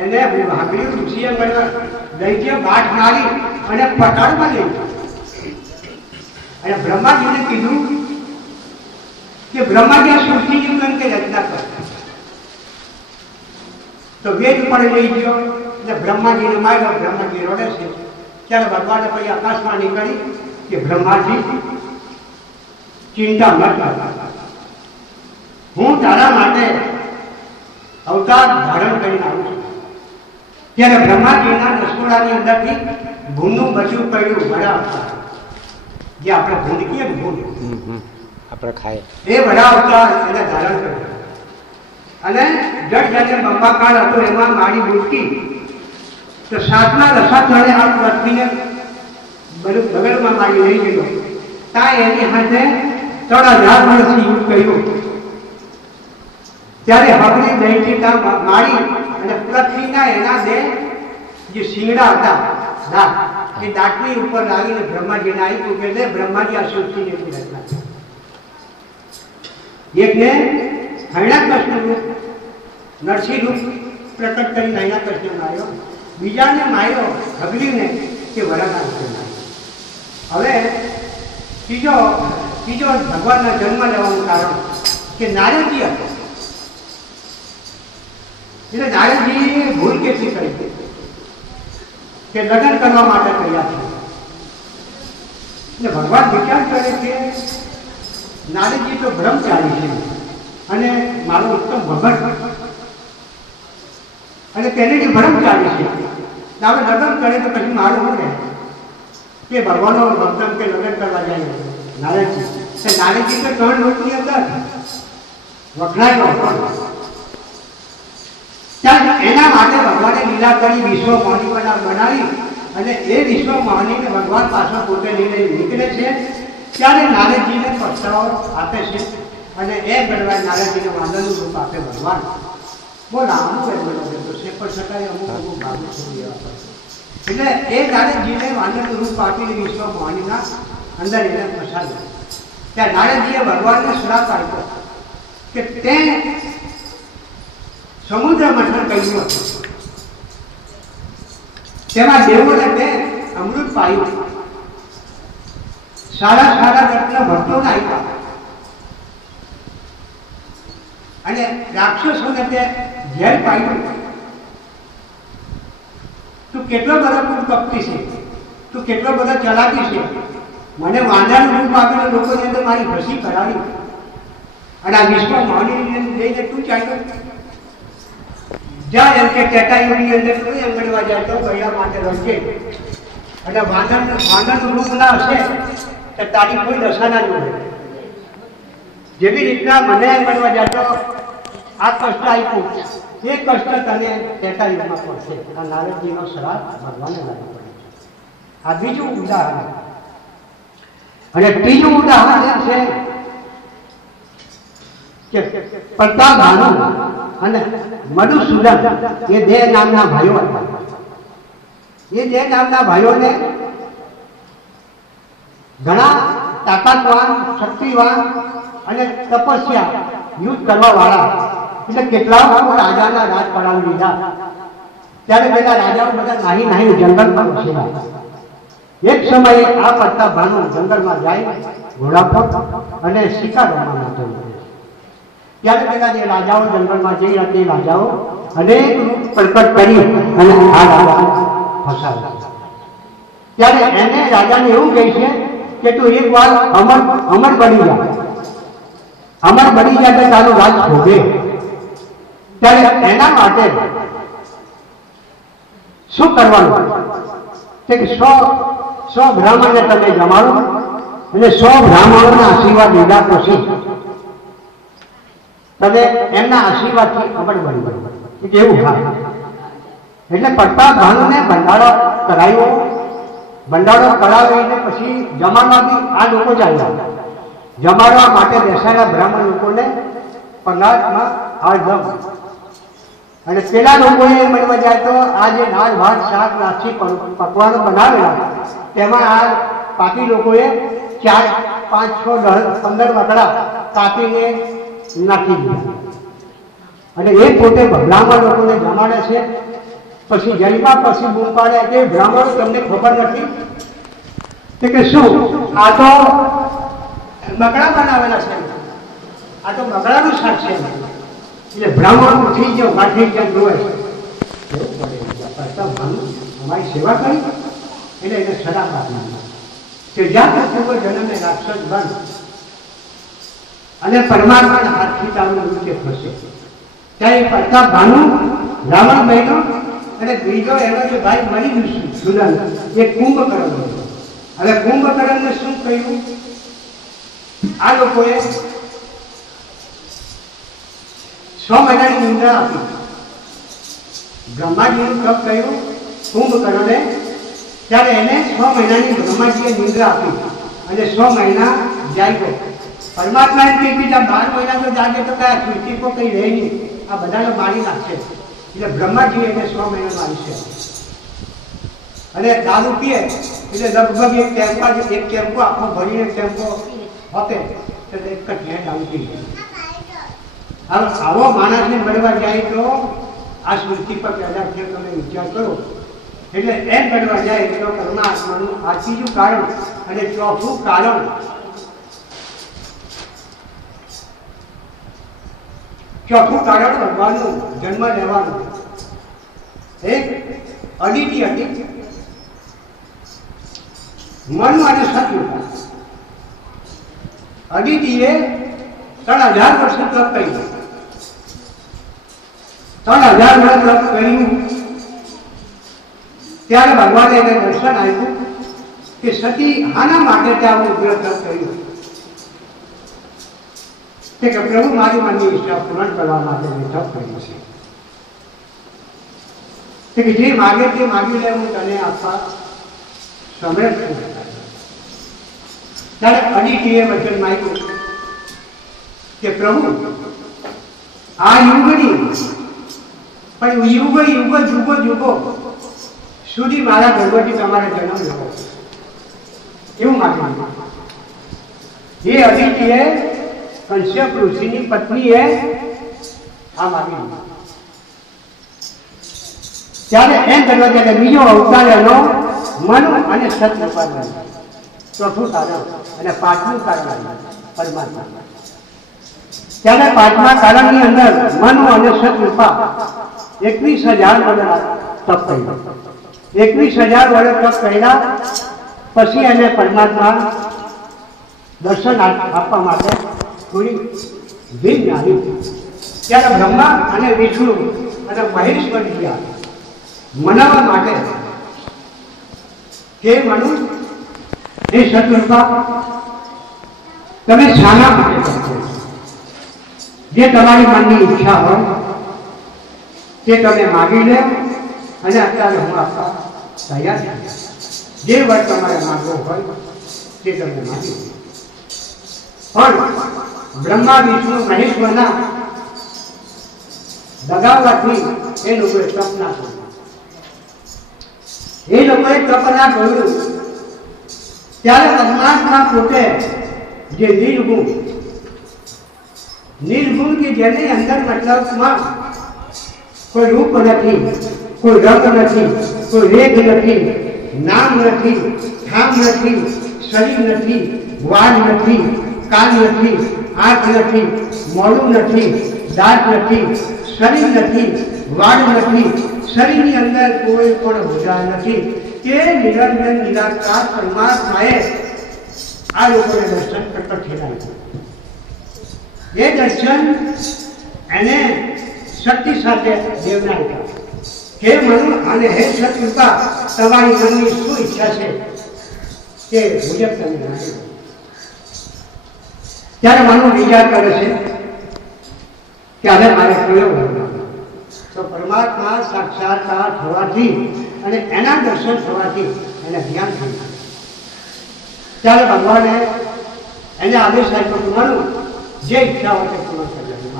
એને વાઘરી ઋષિએ મળ્યા દૈત્ય બાઠ મારી અને પટાળમાં લઈ ગયો. અને બ્રહ્માજીને કીધું કે બ્રહ્માજી આ સૃષ્ટિની કેમ કે રચના કરતા તો વેદ પણ લઈ ગયો અને બ્રહ્માજીને માર્યો. બ્રહ્માજી રડે છે. ત્યારે ભગવાને પછી આકાશમાં નીકળી કે બ્રહ્માજી, ચિંતા ન કરતા હું તારા માટે અવતાર ધારણ કરીને આવું છું. ત્યારે બ્રહ્માજીના રસોડાની અંદરથી ભૂનું બચ્યું પડ્યું વડા જે આપણે ભૂંડ કીએ ભૂંડ આપણે ખાય એ વડા અવતાર એને ધારણ કર્યો. અને જટ જડ બંબાકાળ હતો એમાં માડી મૂર્તિ તો સાતના રસા થળે આ પૃથ્વીને બધું બગડમાં મારી લઈ ગયો. ત્યાં એની હાથે ત્રણ હજાર વર્ષથી યુદ્ધ કર્યું. ત્યારે હબની દહીંથી ત્યાં મારી અને પૃથ્વીના એના બે જે શિંગડા હતા, દાંત, એ દાંતની ઉપર લાવીને બ્રહ્માજીને આપ્યું કે લે બ્રહ્માજી આ સૃષ્ટિની એવી રચના છે. એકને હૈણાકૃષ્ણ રૂપ, નરસિંહ રૂપ પ્રકટ કરી હૈણાકૃષ્ણ માર્યો બીજાને માર્યો હગલીને કે વરાના રૂપે માર્યો હવે ત્રીજો ત્રીજો ભગવાનના જન્મ લેવાનું કારણ કે નારદજી હતો. એટલે નારદજીએ ભૂલ કેટલી કરી કે લગ્ન કરવા માટે તૈયાર છે એટલે ભગવાન વિચાર કરે કે નારદજી તો બ્રહ્મચારી છે અને મારો ઉત્તમ ભગત. અને તેને જે બ્રહ્મચારી છે આપણે લગ્ન કરે તો પછી મારું હું ને કે ભગવાનનો ભક્ત કે લગ્ન કરવા જાય? નારદજી નારદજી તો ત્રણ લોકની અંદર ત્યારે એના માટે ભગવાને લીલા કરી, વિશ્વ મોહની બનાવી અને એ વિશ્વ મોહનીને ભગવાન પાછળ પોતે લઈને નીકળે છે. ત્યારે નારદજીને પસ્તાવો આપે છે અને એ ગણવાય નારદજીને વાંધાનું રૂપ આપે ભગવાન. બહુ લાંબુ એ તો છે, પણ છતાંય અમુક અમુક ભાગો છોડી એટલે એ નારદજીને વાંધાનું રૂપ આપીને વિશ્વ મોહનીના અંદર એને પ્રસાદ ત્યાં નારદજીએ ભગવાનને શ્રાપ આપ્યો કે તે સમુદ્ર મથન કર્યું હતું. તેમાં દેવોને તે અમૃત પાયું. સારા સારા રત્ન ભક્તો આપ્યા. અને રાક્ષસોને તે ઝેર પાયું. તું કેટલો બધો તું કપટી છે? તું કેટલો બધો ચલાકી છે? મને વાંધાનું રૂપ આપીને લોકોની અંદર મારી હસી કરાવી. અને આ વિશ્વ મહાની લઈને તું ચાલ્યો. જ્યાં એમ કે ટેટાયુની અંદર કોઈ અંગડવા જાય તો ગયા માટે રંગે અને વાંદર વાંદરનું રૂપ ના હશે તો તારી કોઈ દશા ના જોડે જેવી રીતના મને અંગડવા જાય તો આ કષ્ટ આપ્યું. એ કષ્ટ તને ટેટાયુગમાં પડશે. આ નારદજીનો શ્રાપ ભગવાને લાગુ આ બીજું ઉદાહરણ. અને ત્રીજું ઉદાહરણ એમ છે કે પ્રતાપ અને મધુસૂદન એ બે નામના ભાઈઓ હતા. એ બે નામના ભાઈઓને ઘણા તાકાતવાન, શક્તિવાન અને તપસ્યા યુદ્ધ કરવા વાળા એટલે કેટલા રાજાના રાજ પડાવી લીધા. ત્યારે પેલા રાજાઓ બધા નાહી નાહી જંગલ પર એક સમયે આ પ્રતાપ ભાનુ જંગલમાં જાય, ઘોડા પર અને શિકાર રમવા માટે. ત્યારે પેલા જે રાજાઓ જંગલમાં જઈ રહ્યા તે રાજાઓ અનેક રૂપ પ્રકટ કરી અને આ રાજા ફસાવ્યા ત્યારે એને રાજાને એવું કહે છે કે તું એક વાર અમર અમર બની જા. અમર બની જાય તો તારું રાજ ભોગે ત્યારે એના માટે શું કરવાનું? કે સો સો બ્રાહ્મણને તમે જમાડો અને સો બ્રાહ્મણોના આશીર્વાદ લીધા પછી તમે એમના આશીર્વાદથી અમર બની ગયો. કેવું? હા. એટલે પડતા ભાનુને ભંડારો કરાયો. ભંડારો કરાવીને પછી જમાડવાથી આ લોકો ચાલ્યા. જમાડવા માટે બેસાયેલા બ્રાહ્મણ લોકોને પગારમાં આળધમ અને પેલા લોકોએ મળવા જાય તો આ જે દાળ, ભાત, શાક લાક્ષી પકવાનો બનાવેલા, તેમાં આ પાપી લોકોએ ચાર, પાંચ, છ, દસ, પંદર વકડા કાપીને નાખી દીધા અને એ પોતે બ્રાહ્મણ લોકોને જમાડે છે. પછી જન્મા પછી બૂમ પાડે કે બ્રાહ્મણ તમને ખબર નથી. કે શું? આ તો બકડા બનાવેલા છે. આ તો બકડાનું શાક છે. એટલે બ્રાહ્મણ ઉઠી ગયો માઠી ગયા, જોવે. અમારી સેવા કરી. એટલે એને સલામ આપી કે જ્યાં પૂર્વ જન્મે, રાક્ષસ બન. અને પરમાત્માના હાથથી તારું થશે. ત્યારે પડતા ભાનું રાવણ બહેનો અને બીજો એનો જે ભાઈ મરી ગયું સુનંદ એ કુંભકર્ણ હતો. હવે કુંભકર્ણને શું કહ્યું? આ લોકોએ છ મહિનાની નિંદ્રા આપી. બ્રહ્માજીનું તપ કહ્યું, કુંભકર્ણને, ત્યારે એને છ મહિનાની બ્રહ્માજીએ નિંદ્રા આપી અને છ મહિના જાગ્યો પરમાત્મા એમ કહી દીધા બાર મહિના તો જાગે તો કયા સૃષ્ટિ પર કઈ રહે નહીં. આ બધાને મારી નાખશે એટલે બ્રહ્માજીએ એને સો મહિના મારી છે. અને દારૂ પીએ, એટલે લગભગ એક ટેમ્પા એક ટેમ્પો આખો ભરીને ટેમ્પો હોતે એટલે એક ઘેર દારૂ પી હવે આવો માણસને મળવા જાય તો આ સ્મૃતિ પર પેદા થયો, તમે વિચાર કરો. એટલે એમ મળવા જાય તો પરમાત્માનું આ ત્રીજું કારણ અને ચોથું કારણ ચોથું કારણ ભગવાનનું જન્મ લેવાનું એક અદિતિ હતી મન અને સત્યુતા અદિતિએ ત્રણ હજાર વર્ષ તપ કર્યું ત્રણ હજાર વર્ષ તપ કર્યું ત્યારે ભગવાને એને દર્શન આપ્યું કે સતી આના માટે ત્યાં ઉગ્ર તપ કર્યું તે કે પ્રભુ, મારી મનની ઈચ્છા પૂર્ણ કરવા માટે મેં તપ કર્યું છે. તે કે જે માગે તે માગી લે, હું તને આપવા સમર્થ ત્યારે અદિતિએ વચન માગ્યું કે પ્રભુ, આ યુગની, પણ યુગ યુગ, જુગો જુગો સુધી મારા ભગવતી તમારે જન્મ લેવો. એવું માગ્યું એ અદિતિએ કશ્યપ ઋષિની પત્નીએ આ માગી ત્યારે એમ કરવા કે બીજો અવતાર મન અને સત ઉપાદન ચોથું કારણ અને પાંચમું કારણ પરમાત્મા. ત્યારે પાંચમા કારણની અંદર મન અને સતરૂપા એકવીસ હજાર વડે તપ કર્યું. એકવીસ હજાર વડે તપ કર્યા પછી એને પરમાત્મા દર્શન આપ- આપવા માટે થોડી વિઘ્ન આવ્યું ત્યારે બ્રહ્મા અને વિષ્ણુ અને મહેશ્વરી ગયા. મનાવવા માટે કે મનુ હે સતરૂપા તમે શાના માટે કરશો જે તમારી મનની ઈચ્છા હોય, તે તમે માગી લે અને અત્યારે હું આપવા તૈયાર છું. જે વર તમારે માગવો હોય, તે તમે માગી પણ બ્રહ્મા વિષ્ણુ મહેશ્વરના દગાવવાથી એ લોકોએ તપ ના કર્યું એ લોકોએ તપ ના કર્યું ત્યારે પરમાત્મા પોતે જે નિર્ગુણ નિર્ગુણ કે જેની અંદર મતલબમાં કોઈ રૂપ નથી કોઈ રંગ નથી કોઈ રેખ નથી નામ નથી ઠામ નથી શરીર નથી વાળ નથી કાન નથી આંખ નથી મોડું નથી, દાંત નથી, શરીર નથી, વાળ નથી, શરીરની અંદર કોઈ પણ ભૂજા નથી. તે નિરંજન નિરાકાર પરમાત્માએ આ લોકોને દર્શન કરતા ખેલાય એ દર્શન એને શક્તિ સાથે દેવના આપ્યા હે મનુ અને હે શત્રુતા, તમારી મનની શું ઈચ્છા છે તે મુજબ તમે લો. ત્યારે મનુ વિચાર કરે છે કે હવે મારે કયો તો પરમાત્મા સાક્ષાત્કાર થવાથી અને એના દર્શન થવાથી એને જ્ઞાન થઈ ત્યારે ભગવાને એને આદેશ આપ્યો કે મનુ, જે ઈચ્છા હોય તે પૂર્ણ કરી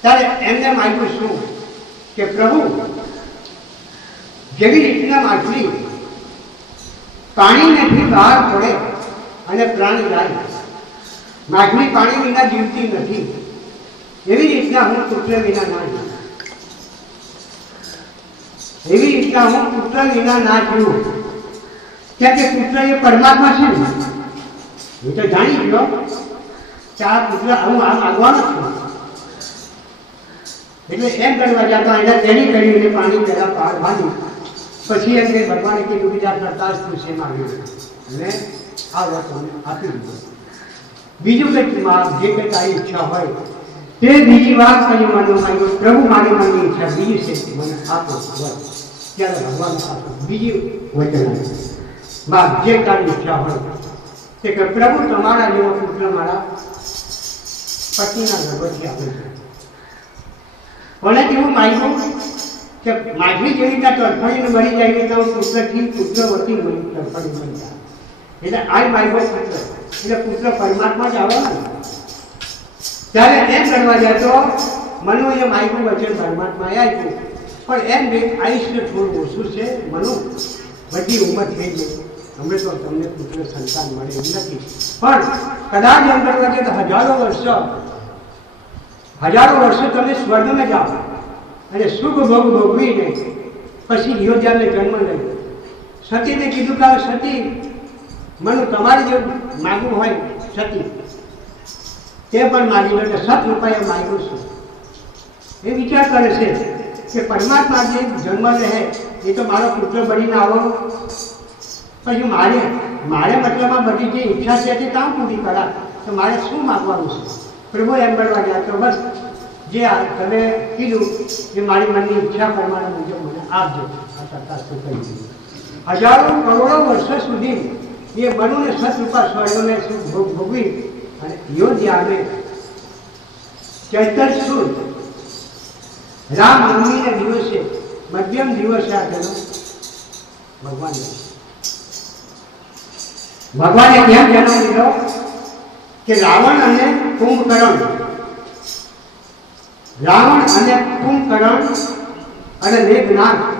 ત્યારે એમને માગ્યું શું? કે પ્રભુ, જેવી રીતના માછલી પાણીમાંથી બહાર પડે અને પ્રાણી જાય માછલી પાણી વિના જીવતી નથી. એવી રીતના હું પુત્ર વિના ના જીવું. એવી રીતના હું પુત્ર વિના ના જીવું. કેમ કે પુત્ર એ પરમાત્મા છે ને? હું તો જાણી ગયો કે આ પુત્ર હું આ માગવાનો છું. એટલે એમ કરવા જતો એના તેની કરી અને પાણી પહેલા પાર બાંધી પછી એમ કે ભગવાને કીધું બીજા કરતા જ તું છે માગ્યું અને આ વાત મને આપી દીધું. બીજું કંઈક મા- જે કંઈ તારી ઈચ્છા હોય, તે બીજી વાત કરી મને માંગ્યો પ્રભુ મારી મનની ઈચ્છા બીજી છે તે મને આપો બસ ત્યારે ભગવાન આપો બીજી વચન આપ્યું બા જે તારી ઈચ્છા હોય, તે કે પ્રભુ, તમારા જેવો પુત્ર મારા પતિના ગર્ભથી આપે છે. કોને કેવું માગ્યું કે માછલી જેવી રીતે? તડફડીને મરી જાય એવી રીતે હું પુત્રથી પુત્રવતી મરી તડફડી મરી જાય. એટલે આ માગ્યો પુત્ર એટલે પુત્ર પરમાત્મા જ આવે ને ત્યારે એમ કરવા જાય તો મનુ એ માયકું વચન, પરમાત્માએ આપ્યું. પણ એમ બે આયુષ્ય થોડું ઓછું છે, મનુ. બધી ઉંમર થઈ ગઈ. અમે તો તમને પુત્ર સંતાન મળે એમ નથી. પણ કદાચ એમ કરવા તો હજારો વર્ષો હજારો વર્ષો તમે સ્વર્ગમાં જાઓ. અને સુખ ભોગ ભોગવીને પછી યોજાને જન્મ લઈ સતીને કીધું કે સતી મનુ તમારે જે માગવું હોય સતી. તે પણ માગી લો એટલે સત રૂપિયા માગ્યું છું. એ વિચાર કરે છે કે પરમાત્મા જે જન્મ રહે એ તો મારો પુત્ર બનીને આવવાનો પછી મારે મારે મતલબમાં બધી જે ઈચ્છા છે તે કામ પૂરી કરા. તો મારે શું માગવાનું છે? પ્રભુ એમ કરવા ગયા તો બસ, જે તમે કીધું કે મારી મનની ઈચ્છા પ્રમાણે મુજબ મને આપજો. હજારો કરોડો વર્ષો સુધી એ બનુને સતરૂપા સુખ ભોગ ભોગવી? અને યોધ્યાને ચૈતર સુદ રામ નવમીને દિવસે મધ્યમ દિવસે આ જન્મ ભગવાન ભગવાને કેમ જન્મ લીધો કે રાવણ અને કુંભકર્ણ. રાવણ અને કુંભકર્ણ અને મેઘનાથ